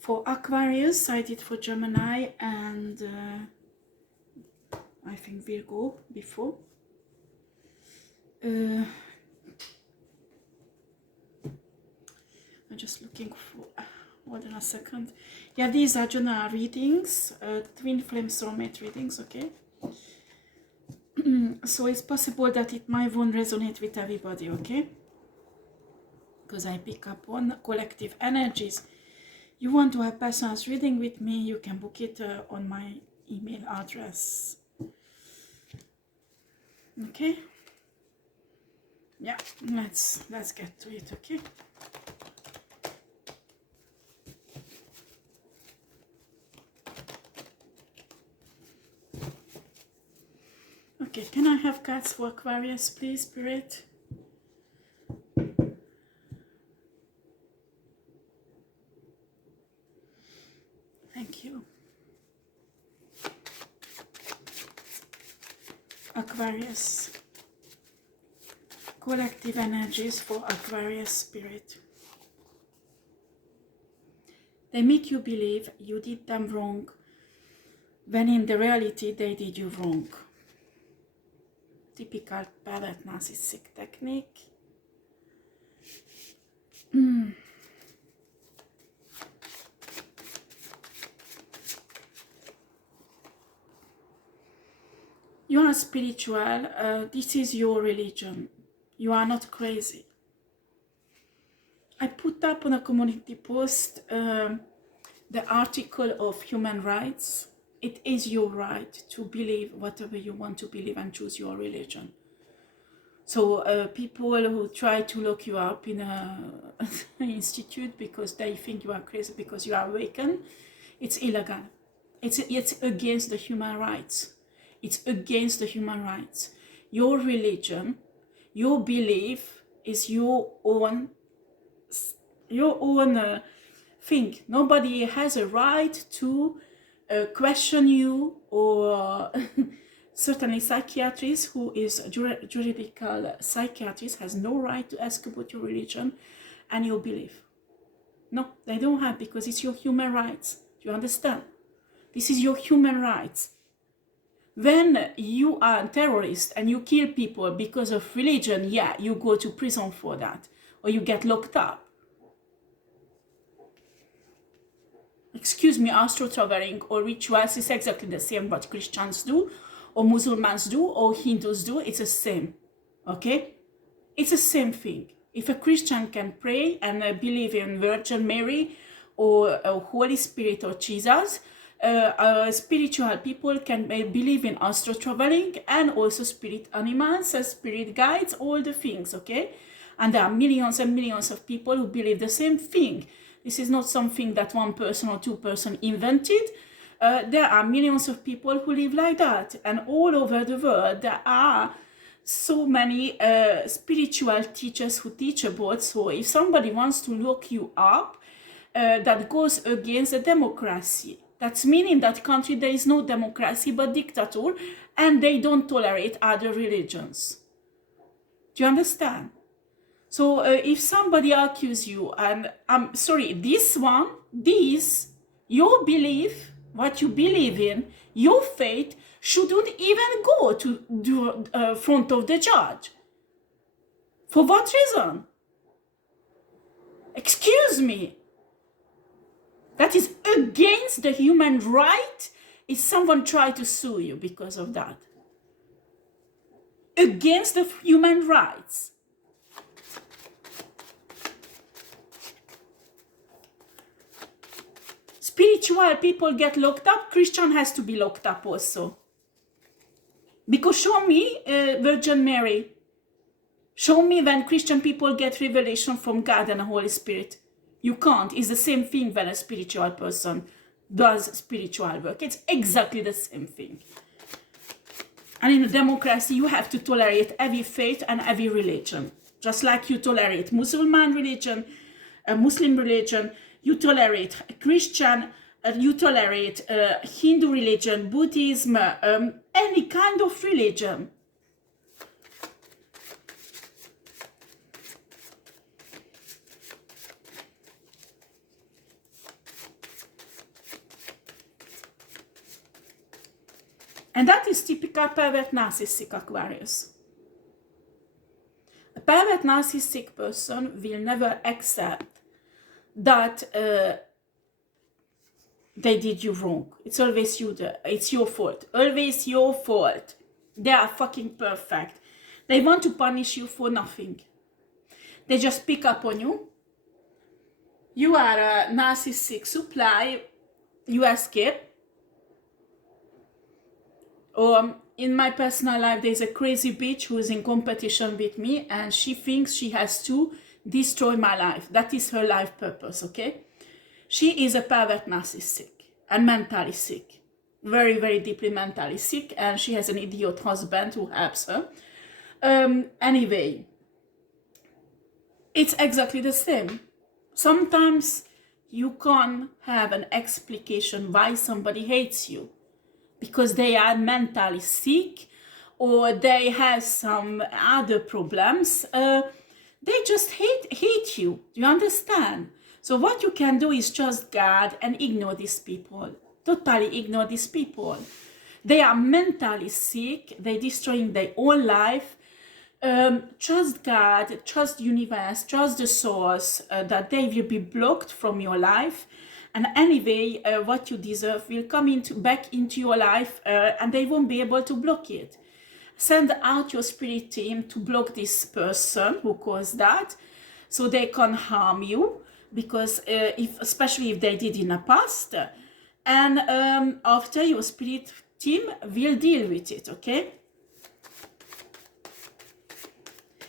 For Aquarius, I did for Gemini and I think Virgo before. I'm just looking for, hold on a second. Yeah, these are general readings, Twinflames Soulmates readings, okay? So it's possible that it might won't resonate with everybody, okay? Because I pick up on collective energies. You want to have personal reading with me, you can book it on my email address. Okay? Yeah, let's get to it, okay? Okay, can I have cards for Aquarius, please, Spirit? Thank you. Aquarius. Collective energies for Aquarius Spirit. They make you believe you did them wrong, when in the reality they did you wrong. Typical pervert narcissistic technique. You are spiritual. This is your religion. You are not crazy. I put up on a community post the article of human rights. It is your right to believe whatever you want to believe and choose your religion. So people who try to lock you up in an institute because they think you are crazy because you are awakened, it's illegal. It's against the human rights. It's against the human rights. Your religion, your belief is your own thing. Nobody has a right to question you, or certainly psychiatrist who is juridical psychiatrist has no right to ask about your religion and your belief. No, they don't have, because it's your human rights. Do you understand? This is your human rights. When you are a terrorist and you kill people because of religion, yeah, you go to prison for that, or you get locked up. Excuse me, astro traveling or rituals is exactly the same what Christians do, or Muslims do, or Hindus do. It's the same, okay? It's the same thing. If a Christian can pray and believe in Virgin Mary or Holy Spirit or Jesus, spiritual people can believe in astro traveling and also spirit animals, spirit guides, all the things, okay? And there are millions and millions of people who believe the same thing. This is not something that one person or two person invented. There are millions of people who live like that, and all over the world there are so many spiritual teachers who teach about. So if somebody wants to look you up, that goes against the democracy. That's meaning that country there is no democracy but dictator, and they don't tolerate other religions. Do you understand? So if somebody accuses you, and I'm sorry, your belief, what you believe in, your faith, shouldn't even go to the front of the judge. For what reason? Excuse me. That is against the human right if someone tries to sue you because of that. Against the human rights. Spiritual people get locked up, Christian has to be locked up also. Because show me Virgin Mary. Show me when Christian people get revelation from God and the Holy Spirit. You can't. It's the same thing when a spiritual person does spiritual work. It's exactly the same thing. And in a democracy, you have to tolerate every faith and every religion. Just like you tolerate Muslim religion, you tolerate Christian, you tolerate Hindu religion, Buddhism, any kind of religion. And that is typical pervert narcissistic Aquarius. A pervert narcissistic person will never accept that they did you wrong. It's always it's your fault. Always your fault. They are fucking perfect. They want to punish you for nothing. They just pick up on you. You are a narcissistic supply. You escape. Or in my personal life, there's a crazy bitch who is in competition with me and she thinks she has to destroy my life. That is her life purpose, okay? She is a pervert narcissistic and mentally sick. Very, very deeply mentally sick, and she has an idiot husband who helps her. Anyway, it's exactly the same. Sometimes you can't have an explication why somebody hates you. Because they are mentally sick or they have some other problems. They just hate you. Do you understand? So what you can do is trust God and ignore these people. Totally ignore these people. They are mentally sick. They're destroying their own life. Trust God, trust the universe, trust the source, that they will be blocked from your life. And anyway, what you deserve will come back into your life, and they won't be able to block it. Send out your spirit team to block this person who caused that, so they can harm you, because especially if they did in the past. And after, your spirit team will deal with it, okay?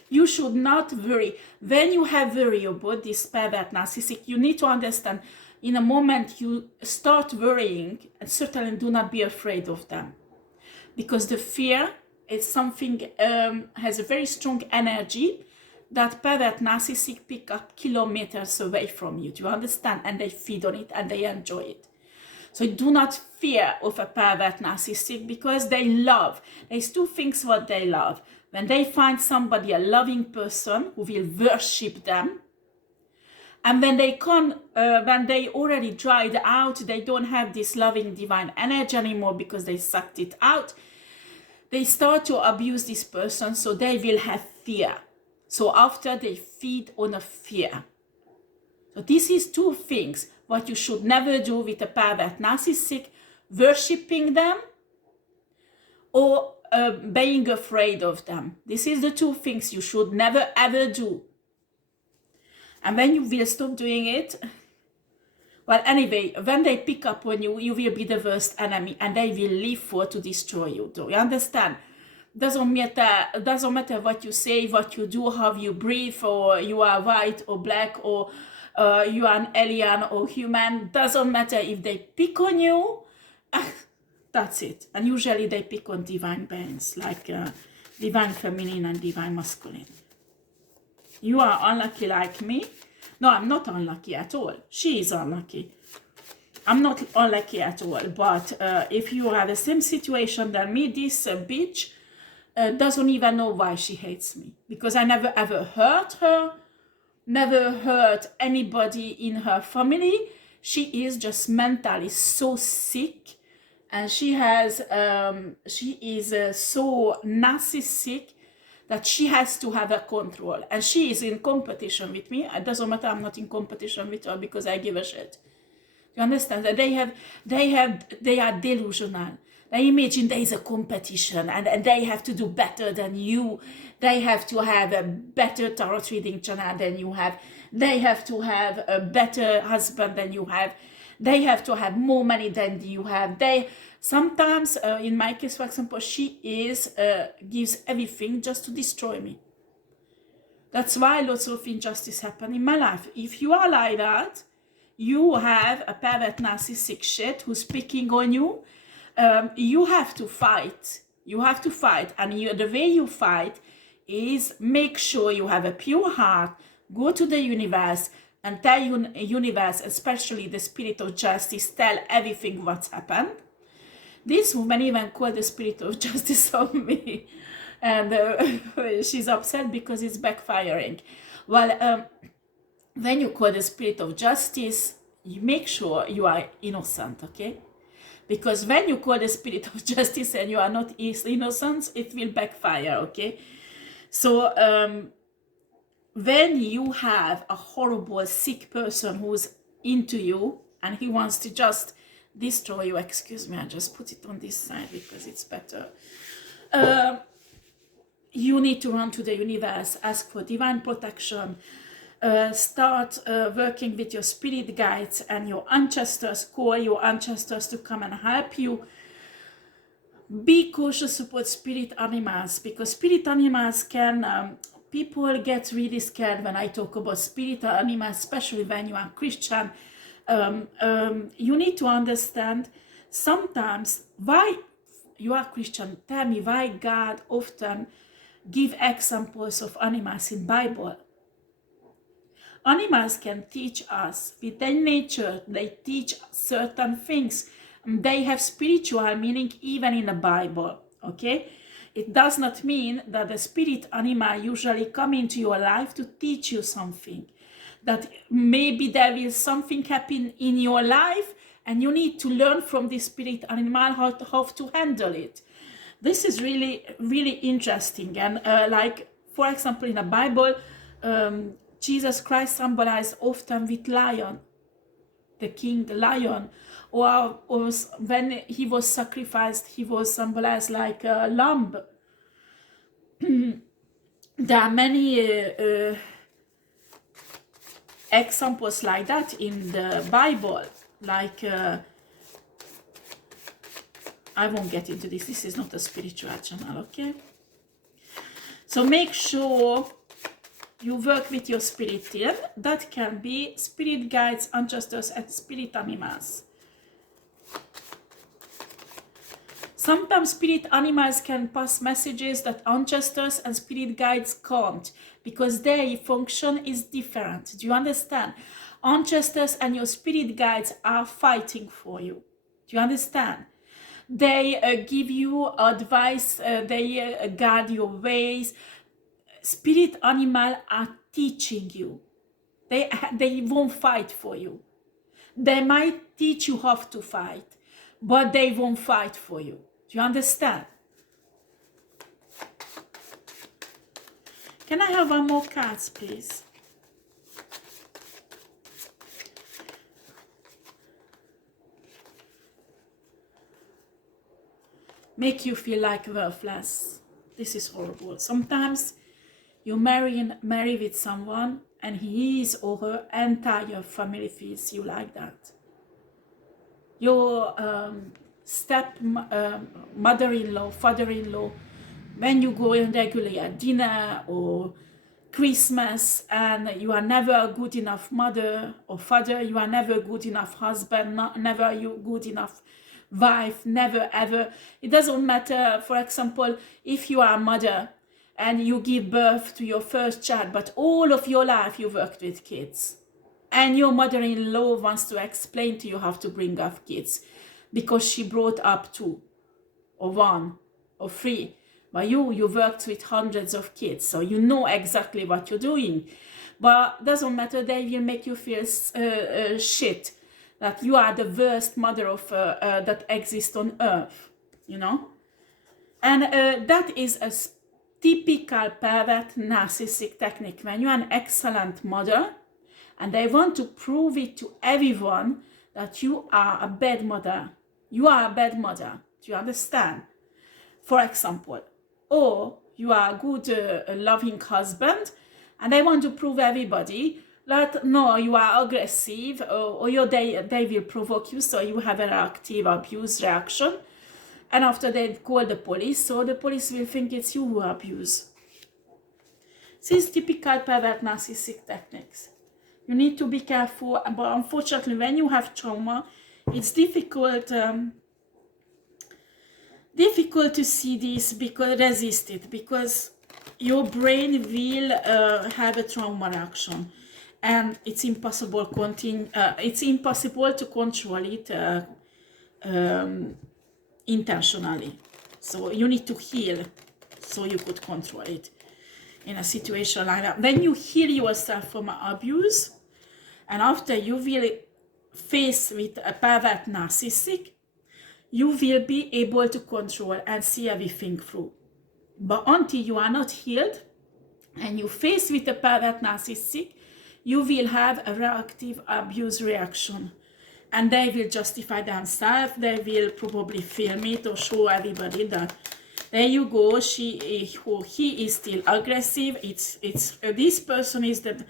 You should not worry. When you have worry about this pervert narcissistic, you need to understand, in a moment you start worrying, and certainly do not be afraid of them. Because the fear is something, has a very strong energy that pervert narcissistic pick up kilometers away from you. Do you understand? And they feed on it and they enjoy it. So do not fear of a pervert narcissistic, because they love. There's two things what they love. When they find somebody, a loving person who will worship them, and when they already dried out, they don't have this loving divine energy anymore because they sucked it out, they start to abuse this person, so they will have fear. So after, they feed on a fear. So this is two things what you should never do with a pervert narcissistic: worshipping them or being afraid of them. This is the two things you should never ever do. And when you will stop doing it, well, anyway, when they pick up on you, you will be the worst enemy, and they will live to destroy you. Do you understand? Doesn't matter what you say, what you do, how you breathe, or you are white or black, or you are an alien or human. Doesn't matter. If they pick on you, that's it. And usually they pick on divine beings, like divine feminine and divine masculine. You are unlucky like me. No, I'm not unlucky at all. She is unlucky. I'm not unlucky at all. But if you have the same situation than me, this bitch doesn't even know why she hates me. Because I never ever hurt her. Never hurt anybody in her family. She is just mentally so sick. And she is so narcissistic that she has to have a control, and she is in competition with me. It doesn't matter, I'm not in competition with her, because I give a shit. You understand? They are delusional. They imagine there is a competition, and they have to do better than you. They have to have a better tarot reading channel than you have. They have to have a better husband than you have. They have to have more money than you have. Sometimes, in my case, for example, she gives everything just to destroy me. That's why lots of injustice happen in my life. If you are like that, you have a pervert narcissistic shit who's picking on you. You have to fight. You have to fight. And the way you fight is make sure you have a pure heart. Go to the universe and tell universe, especially the spirit of justice, tell everything what's happened. This woman even called the spirit of justice on me, and she's upset because it's backfiring. Well, when you call the spirit of justice, you make sure you are innocent, okay? Because when you call the spirit of justice and you are not innocent, it will backfire, okay? So when you have a horrible, sick person who's into you and he wants to just destroy you, excuse me, I just put it on this side because it's better. You need to run to the universe, ask for divine protection, start working with your spirit guides and your ancestors, call your ancestors to come and help you. Be cautious about spirit animals, because spirit animals can, people get really scared when I talk about spirit animals, especially when you are Christian. You need to understand sometimes why you are Christian. Tell me why God often give examples of animals in Bible. Animals can teach us with their nature. They teach certain things. They have spiritual meaning even in the Bible, okay? It does not mean that the spirit animal usually come into your life to teach you something. That maybe there will something happen in your life and you need to learn from the spirit animal how to handle it. This is really, really interesting. And like, for example, in the Bible, Jesus Christ symbolized often with lion, the king, the lion, or when he was sacrificed, he was symbolized like a lamb. There are many examples like that in the Bible, like I won't get into this. This is not a spiritual channel, okay? So make sure you work with your spirit team. That can be spirit guides, ancestors, and spirit animals. Sometimes spirit animals can pass messages that ancestors and spirit guides can't, because their function is different. Do you understand? Ancestors and your spirit guides are fighting for you. Do you understand? They give you advice, they guide your ways. Spirit animals are teaching you. They won't fight for you. They might teach you how to fight, but they won't fight for you. Do you understand? Can I have one more card, please? Make you feel like worthless. This is horrible. Sometimes you marry with someone and his or her entire family feels you like that. Your mother-in-law, father-in-law, when you go in regularly at dinner or Christmas and you are never a good enough mother or father, you are never good enough husband, never you good enough wife, never ever. It doesn't matter, for example, if you are a mother and you give birth to your first child, but all of your life you worked with kids. And your mother-in-law wants to explain to you how to bring up kids because she brought up 2 or 1 or 3. But you worked with hundreds of kids, so you know exactly what you're doing. But doesn't matter, they will make you feel shit, that you are the worst mother of that exists on earth, you know? And that is a typical pervert narcissistic technique. When you are an excellent mother and they want to prove it to everyone that you are a bad mother. You are a bad mother. Do you understand? For example, or you are a good loving husband and they want to prove everybody that no, you are aggressive or they will provoke you, so you have an active abuse reaction. And after they call the police, so the police will think it's you who abuse. This is typical pervert narcissistic techniques. You need to be careful, but unfortunately when you have trauma, it's difficult to see this, because resist it, because your brain will have a trauma reaction and it's impossible to control it intentionally. So you need to heal so you could control it in a situation like that. When you heal yourself from abuse, and after you will face with a pervert narcissistic, you will be able to control and see everything through. But until you are not healed and you face with a pervert narcissistic, you will have a reactive abuse reaction. And they will justify themselves. They will probably film it or show everybody that there you go, he is still aggressive. It's this person is the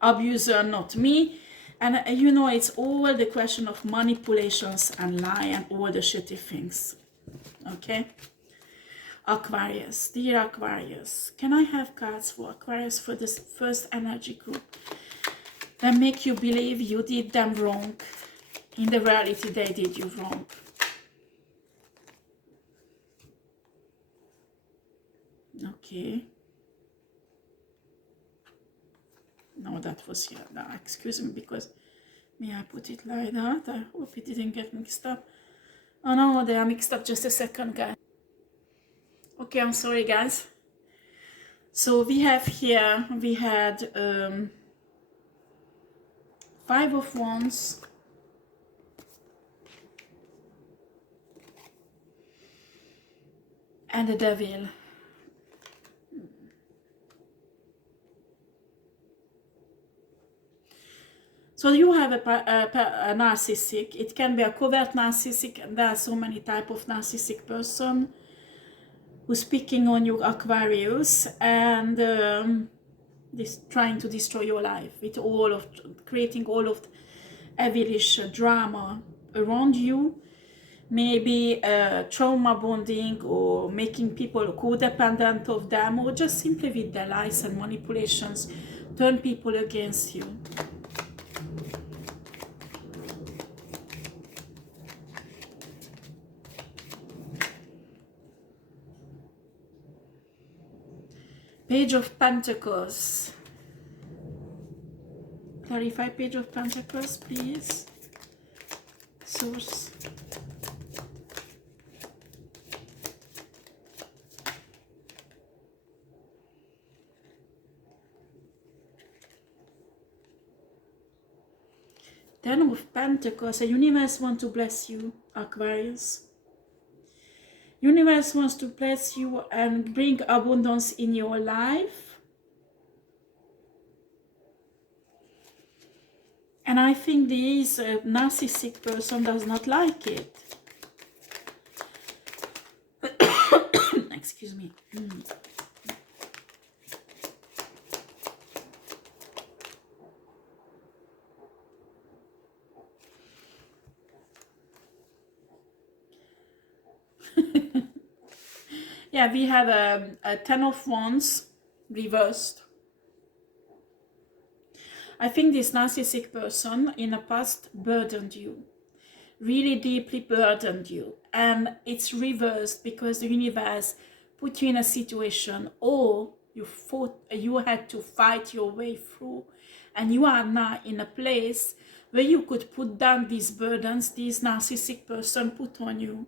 abuser, not me. And you know, it's all the question of manipulations and lie and all the shitty things. Okay. Aquarius, dear Aquarius, can I have cards for Aquarius for this first energy group that make you believe you did them wrong? In the reality, they did you wrong. Okay. No, that was here. No, excuse me, because may I put it like that? I hope it didn't get mixed up. Oh no, they are mixed up. Just a second, guys. Okay, I'm sorry, guys. So we have here, we had 5 of Wands, and the Devil. So you have a narcissistic. It can be a covert narcissistic, and there are so many types of narcissistic person who's picking on you, Aquarius, and trying to destroy your life with all of creating all of devilish drama around you. Maybe trauma bonding, or making people codependent of them, or just simply with their lies and manipulations turn people against you. Page of Pentacles. Clarify Page of Pentacles, please. Source. Ten of Pentacles. The universe wants to bless you, Aquarius. Universe wants to bless you and bring abundance in your life. And I think this narcissistic person does not like it. Excuse me. Yeah, we have a 10 of Wands reversed. I think this narcissistic person in the past burdened you, really deeply burdened you, and it's reversed because the universe put you in a situation, or you had to fight your way through, and you are now in a place where you could put down these burdens this narcissistic person put on you.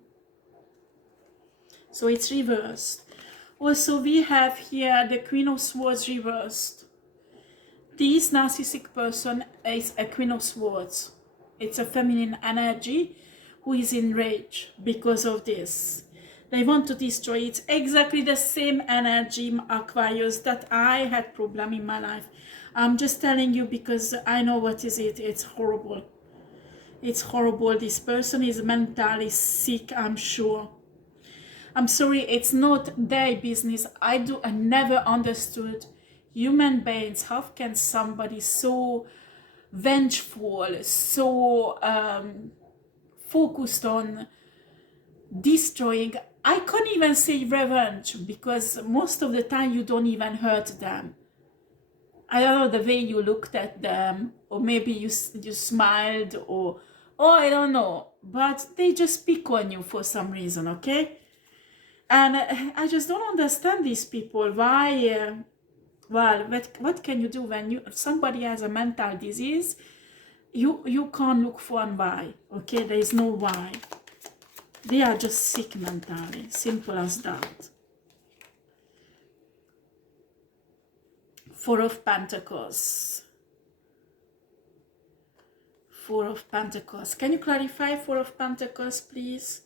So it's reversed. Also, we have here the Queen of Swords reversed. This narcissistic person is a Queen of Swords. It's a feminine energy who is in rage because of this. They want to destroy it. Exactly the same energy, Aquarius, that I had problem in my life. I'm just telling you because I know what is it. It's horrible. It's horrible. This person is mentally sick, I'm sure. I'm sorry, it's not their business. I never understood human beings. How can somebody so vengeful, so focused on destroying? I can't even say revenge, because most of the time you don't even hurt them. I don't know, the way you looked at them, or maybe you smiled, or I don't know, but they just pick on you for some reason, okay? And I just don't understand these people. Why? Well, what can you do when somebody has a mental disease? You can't look for a why. Okay, there is no why. They are just sick mentally. Simple as that. Four of Pentacles. Four of Pentacles. Can you clarify Four of Pentacles, please?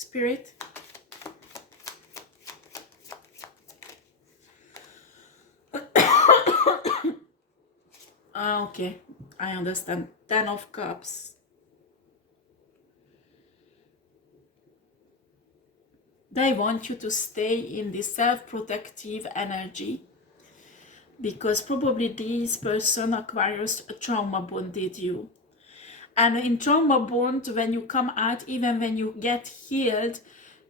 Spirit. Okay, I understand. 10 of Cups. They want you to stay in the self-protective energy because probably this person, Aquarius, trauma bonded you. And in trauma bond, when you come out, even when you get healed,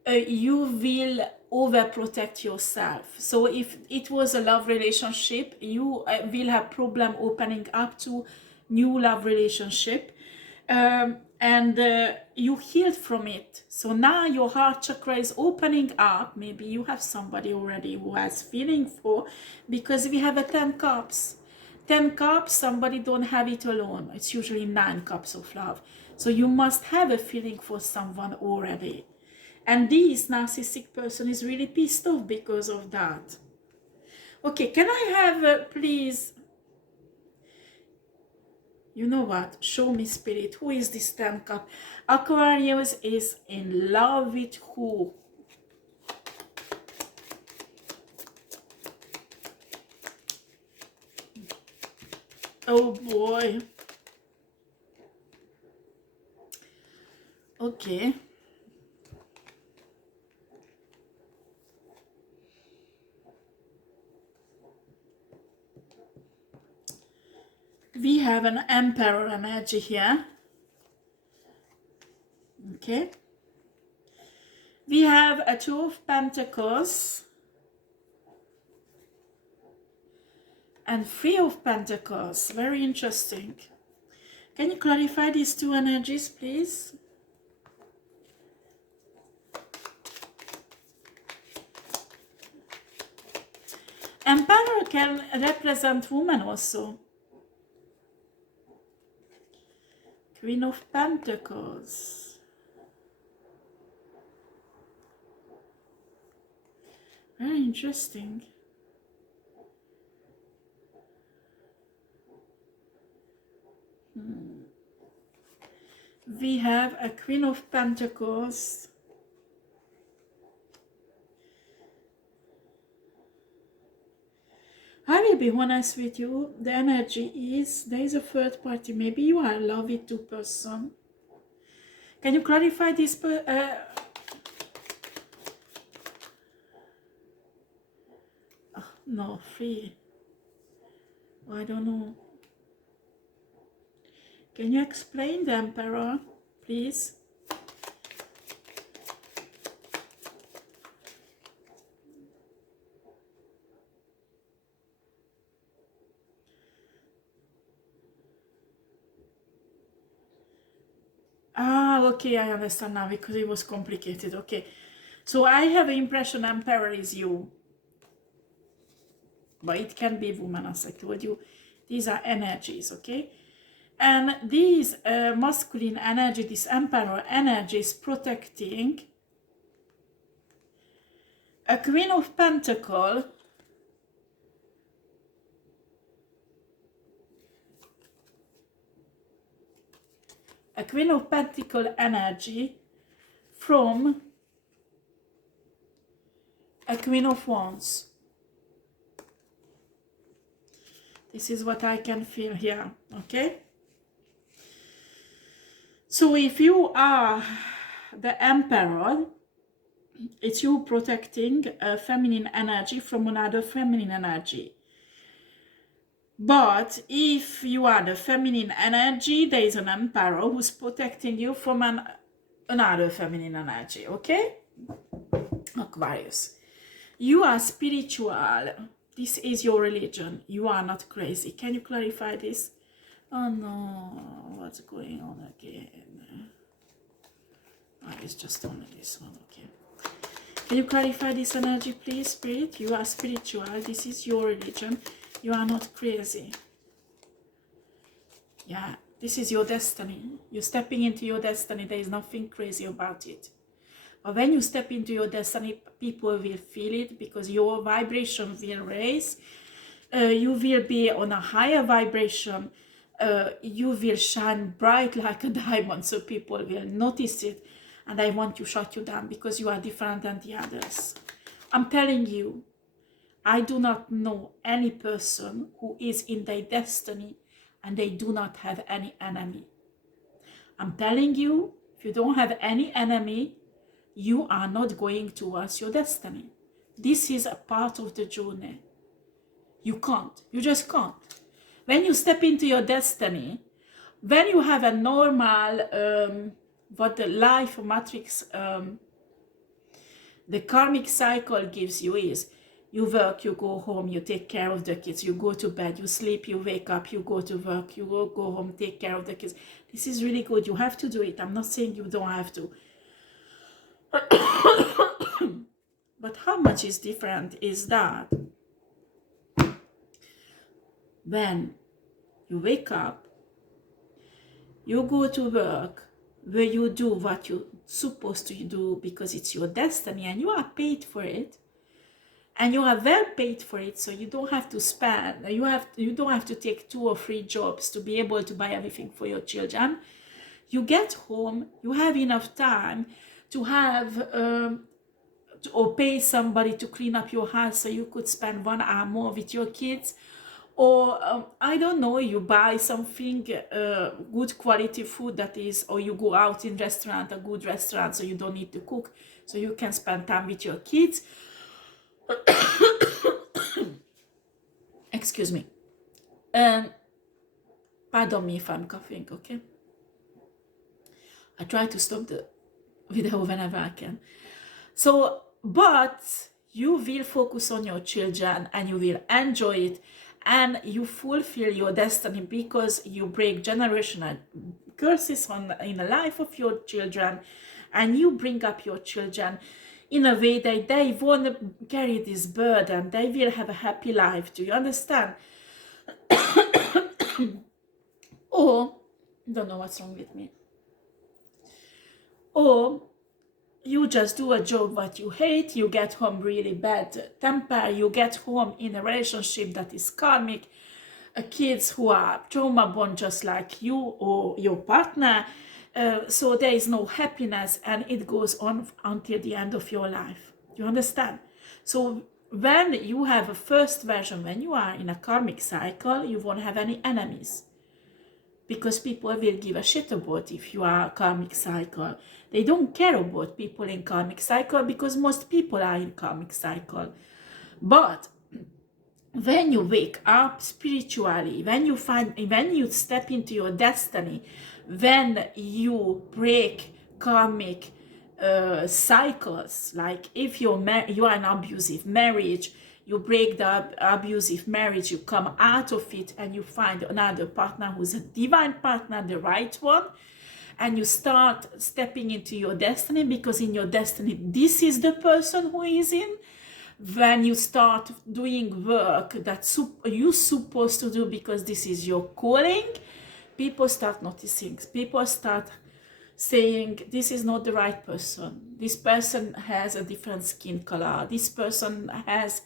you will overprotect yourself. So if it was a love relationship, you will have problem opening up to new love relationship. And you healed from it. So now your heart chakra is opening up. Maybe you have somebody already who has feeling for, because we have a 10 cups. 10 cups, somebody don't have it alone. It's usually 9 cups of love. So you must have a feeling for someone already. And this narcissistic person is really pissed off because of that. Okay, can I have, please, you know what? Show me, Spirit. Who is this 10 cup? Aquarius is in love with who? Oh boy. Okay. We have an Emperor energy here. Okay. We have a 2 of Pentacles and 3 of Pentacles. Very interesting. Can you clarify these 2 energies, please? Emperor can represent woman also. Queen of Pentacles. Very interesting. We have a Queen of Pentacles. I will be honest with you, the energy is, there is a third party. Maybe you are in love with 2 person. Can you clarify this? No, 3. I don't know. Can you explain the Emperor, please? Ah, okay, I understand now because it was complicated. Okay, so I have the impression Emperor is you. But it can be woman, as I told you. These are energies, okay? And these masculine energy, this Emperor energy is protecting a Queen of Pentacles, a Queen of Pentacles energy from a Queen of Wands. This is what I can feel here, okay? So if you are the Emperor, it's you protecting a feminine energy from another feminine energy. But if you are the feminine energy, there is an Emperor who's protecting you from another feminine energy, okay? Aquarius, you are spiritual. This is your religion. You are not crazy. Can you clarify this? Oh no, what's going on again? Oh, it's just only this one, okay. Can you clarify this energy, please, Spirit? You are spiritual. This is your religion. You are not crazy. Yeah, this is your destiny. You're stepping into your destiny. There is nothing crazy about it. But when you step into your destiny, people will feel it because your vibration will raise. You will be on a higher vibration. You will shine bright like a diamond, so people will notice it. and I want to shut you down because you are different than the others. I'm telling you, I do not know any person who is in their destiny and they do not have any enemy. I'm telling you, if you don't have any enemy, you are not going towards your destiny. This is a part of the journey. You can't. You just can't. When you step into your destiny, when you have a normal, what the life matrix, the karmic cycle gives you is, you work, you go home, you take care of the kids, you go to bed, you sleep, you wake up, you go to work, you go home, take care of the kids. This is really good. You have to do it. I'm not saying you don't have to. But how much is different is that when you wake up, you go to work, where you do what you're supposed to do because it's your destiny and you are paid for it. And you are well paid for it, so you don't have to spend, you don't have to take 2 or 3 jobs to be able to buy everything for your children. You get home, you have enough time to have, or pay somebody to clean up your house so you could spend 1 hour more with your kids. Or I don't know, you buy something, good quality food that is, or you go out in restaurant, a good restaurant, so you don't need to cook, so you can spend time with your kids. Excuse me. Pardon me if I'm coughing, okay? I try to stop the video whenever I can. So, but you will focus on your children and you will enjoy it and you fulfill your destiny because you break generational curses in the life of your children and you bring up your children in a way that they won't carry this burden. They will have a happy life. Do you understand? Or, don't know what's wrong with me. Or you just do a job what you hate, you get home really bad temper, you get home in a relationship that is karmic, kids who are trauma born just like you or your partner, so there is no happiness and it goes on until the end of your life. Do you understand? So when you have a first version, when you are in a karmic cycle, you won't have any enemies. Because people will give a shit about if you are a karmic cycle. They don't care about people in karmic cycle because most people are in karmic cycle. But when you wake up spiritually, when you step into your destiny, when you break karmic cycles, like if you are an abusive marriage, you break the abusive marriage, you come out of it and you find another partner who's a divine partner, the right one, and you start stepping into your destiny because in your destiny, this is the person who is in. When you start doing work that you're supposed to do because this is your calling, people start noticing. People start saying, this is not the right person. This person has a different skin color. This person has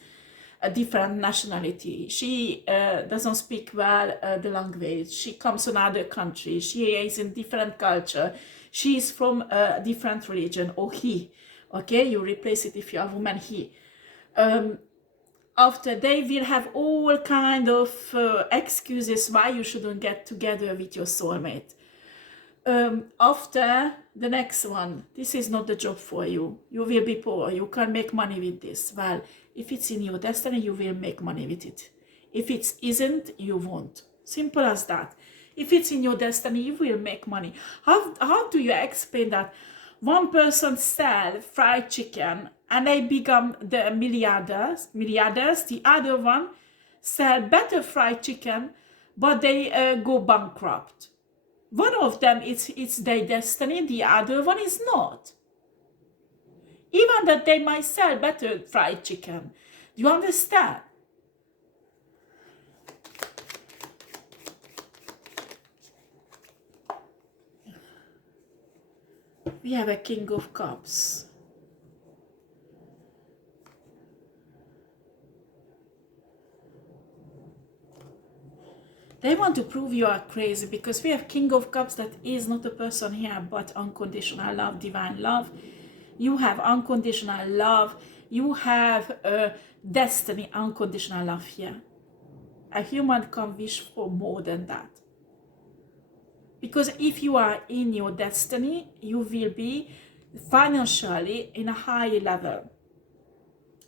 a different nationality. She doesn't speak well the language. She comes from another country. She is in different culture. She is from a different religion, or he. Okay, you replace it if you are a woman, he. After they will have all kind of excuses why you shouldn't get together with your soulmate. After the next one, this is not the job for you. You will be poor. You can't make money with this. Well, if it's in your destiny, you will make money with it. If it isn't, you won't. Simple as that. If it's in your destiny, you will make money. How do you explain that? One person sell fried chicken and they become the milliardaires. The other one sell better fried chicken, but they go bankrupt. One of them, it's their destiny, the other one is not. Even that they might sell better fried chicken. Do you understand? We have a King of Cups. They want to prove you are crazy, because we have King of Cups, that is not a person here, but unconditional love, divine love. You have unconditional love. You have a destiny, unconditional love here. A human can wish for more than that. Because if you are in your destiny, you will be financially in a high level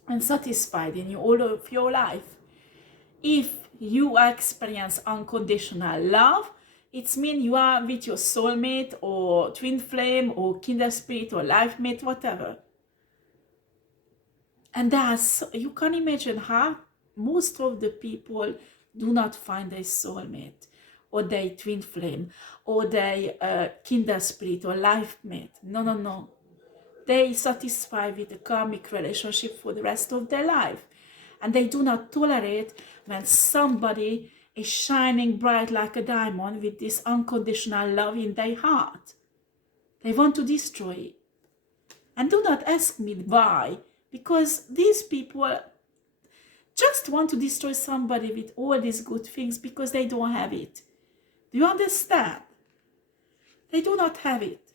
and satisfied in all of your life. If you experience unconditional love, it means you are with your soulmate or twin flame or kindred spirit or life mate, whatever. And that's, you can imagine how most of the people do not find their soulmate or their twin flame or their kindred spirit or life mate. No, no, no. They satisfy with a karmic relationship for the rest of their life. And they do not tolerate when somebody is shining bright like a diamond with this unconditional love in their heart. They want to destroy it. And do not ask me why, because these people just want to destroy somebody with all these good things because they don't have it. Do you understand? They do not have it.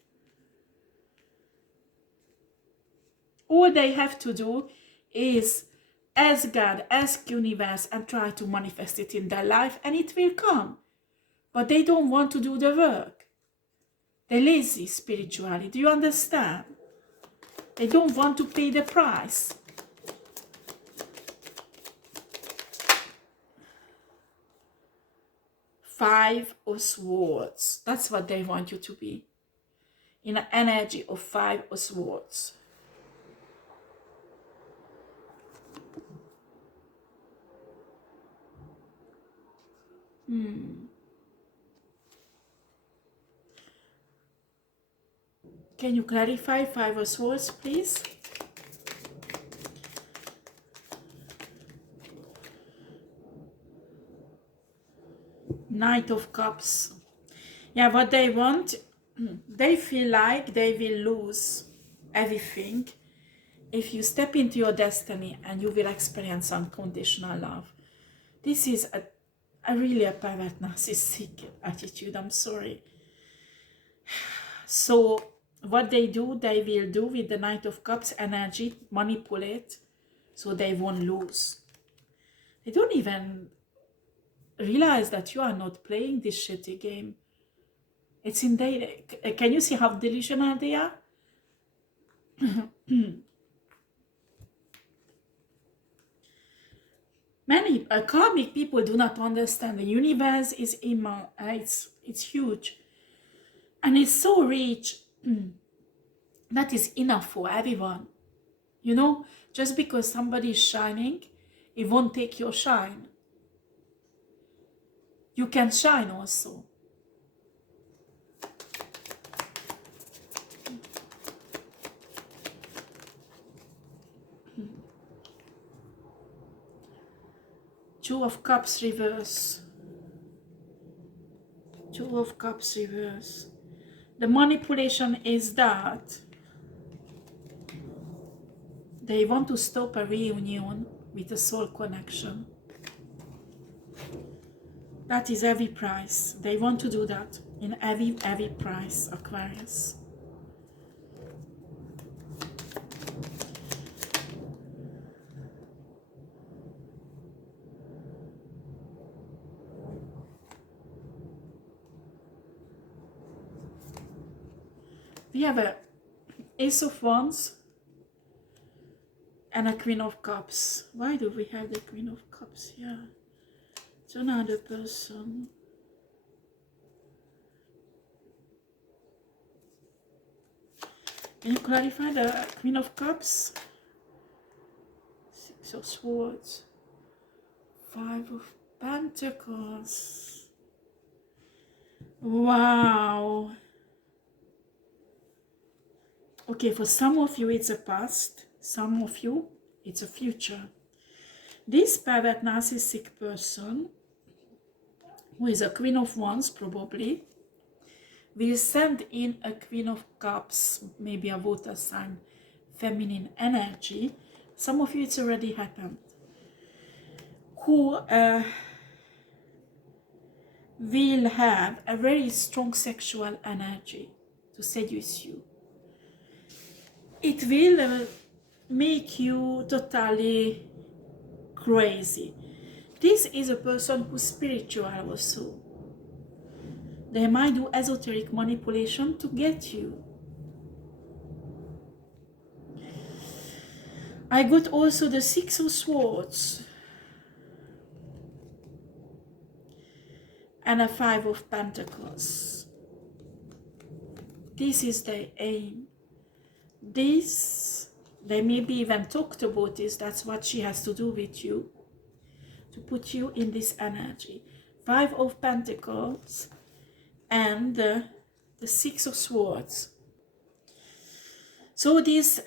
All they have to do is ask God, ask universe, and try to manifest it in their life, and it will come. But they don't want to do the work. They're lazy spiritually. Do you understand? They don't want to pay the price. Five of Swords. That's what they want you to be. In an energy of Five of Swords. Can you clarify Five of Swords, please? Knight of Cups. Yeah, what they want, they feel like they will lose everything if you step into your destiny and you will experience unconditional love. This is a really a pervert narcissistic attitude, I'm sorry. So what they do, they will do with the Knight of Cups energy, manipulate, so they won't lose. They don't even realize that you are not playing this shitty game. It's in their... Can you see how delusional they are? Many karmic people do not understand the universe is immense. It's huge. And it's so rich that is enough for everyone. You know, just because somebody is shining, it won't take your shine. You can shine also. Two of Cups reverse. Two of Cups reverse. The manipulation is that they want to stop a reunion with a soul connection. That is every price. They want to do that in every price, Aquarius. We have a Ace of Wands and a Queen of Cups. Why do we have the Queen of Cups here? It's another person. Can you clarify the Queen of Cups? Six of Swords. Five of Pentacles. Wow. Okay, for some of you it's a past, some of you it's a future. This pervert narcissistic person, who is a Queen of Wands probably, will send in a Queen of Cups, maybe a water sign, feminine energy. Some of you it's already happened. Who will have a very strong sexual energy to seduce you. It will make you totally crazy. This is a person who's spiritual also. They might do esoteric manipulation to get you. I got also the Six of Swords and a Five of Pentacles. This is their aim. This, they maybe even talked about this, that's what she has to do with you, to put you in this energy. Five of Pentacles and the Six of Swords. So this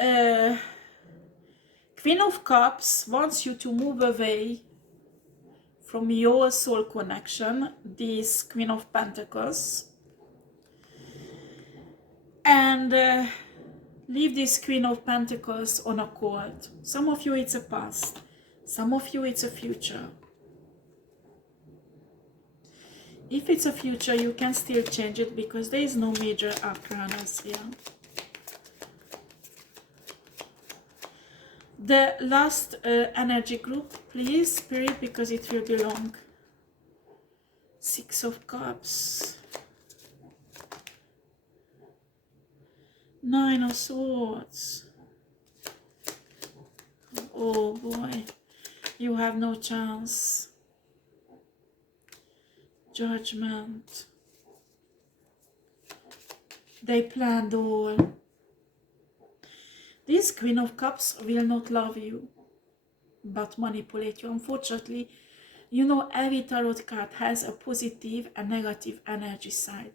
Queen of Cups wants you to move away from your soul connection, this Queen of Pentacles, and leave this Queen of Pentacles on a court. Some of you it's a past, some of you it's a future. If it's a future, you can still change it because there is no major arcanas here. The last energy group, please, Spirit, because it will be long. Six of Cups. Nine of Swords. Oh boy, you have no chance. Judgment. They planned all. This Queen of Cups will not love you, but manipulate you. Unfortunately, you know, every tarot card has a positive and negative energy side.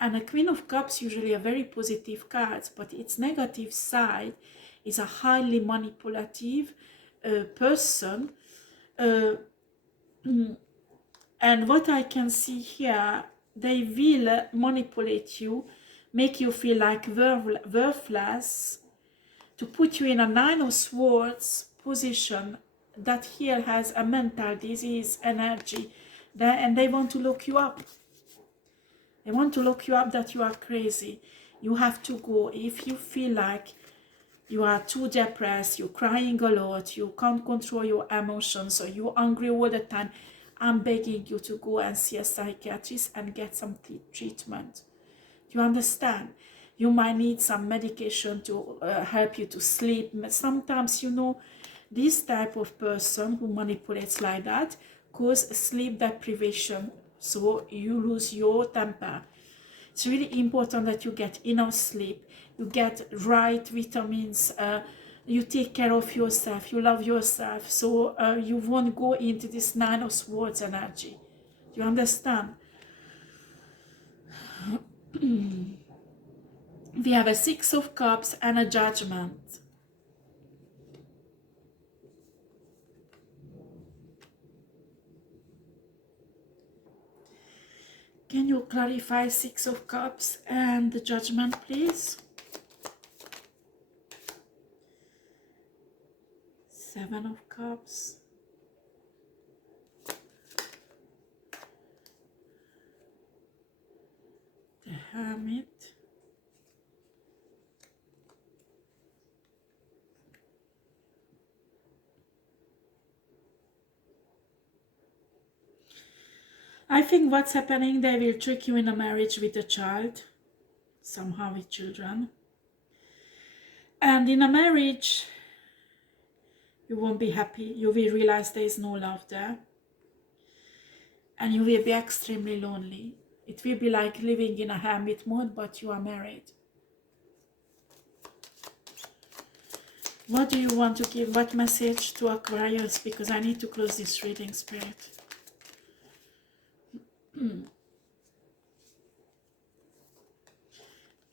And a Queen of Cups usually a very positive card, but its negative side is a highly manipulative person. And what I can see here, they will manipulate you, make you feel like worthless, to put you in a Nine of Swords position that here has a mental disease energy, and they want to lock you up. They want to lock you up that you are crazy. You have to go. If you feel like you are too depressed, you're crying a lot, you can't control your emotions, or you're angry all the time, I'm begging you to go and see a psychiatrist and get some treatment. Do you understand? You might need some medication to help you to sleep. Sometimes, you know, this type of person who manipulates like that causes sleep deprivation, so you lose your temper. It's really important that you get enough sleep, you get right vitamins, you take care of yourself, you love yourself, so you won't go into this Nine of Swords energy. Do you understand? We have a Six of Cups and a Judgment. Can you clarify Six of Cups and the Judgment, please? Seven of Cups. The Hermit. I think what's happening, they will trick you in a marriage with a child, somehow with children. And in a marriage, you won't be happy. You will realize there is no love there. And you will be extremely lonely. It will be like living in a hermit mode, but you are married. What do you want to give? What message to Aquarius? Because I need to close this reading, Spirit.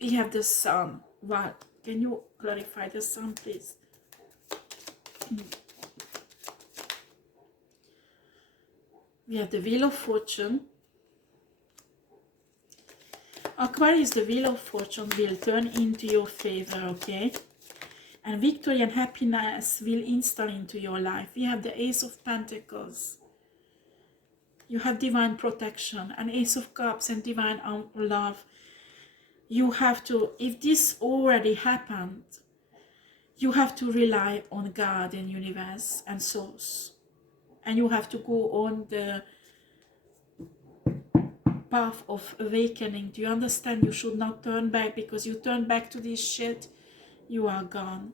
We have the Sun. What? Can you clarify the Sun, please? We have the Wheel of Fortune. Aquarius, the Wheel of Fortune will turn into your favor, okay? And victory and happiness will install into your life. We have the Ace of Pentacles. You have divine protection and Ace of Cups and divine love. You have to, if this already happened, you have to rely on God and universe and source. And you have to go on the path of awakening. Do you understand? You should not turn back, because you turn back to this shit, you are gone.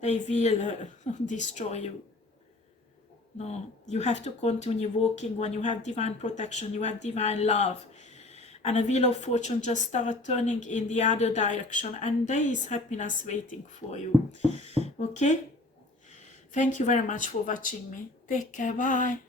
They will destroy you. No, you have to continue walking. When you have divine protection, you have divine love. And a wheel of fortune just start turning in the other direction, and there is happiness waiting for you. Okay? Thank you very much for watching me. Take care. Bye.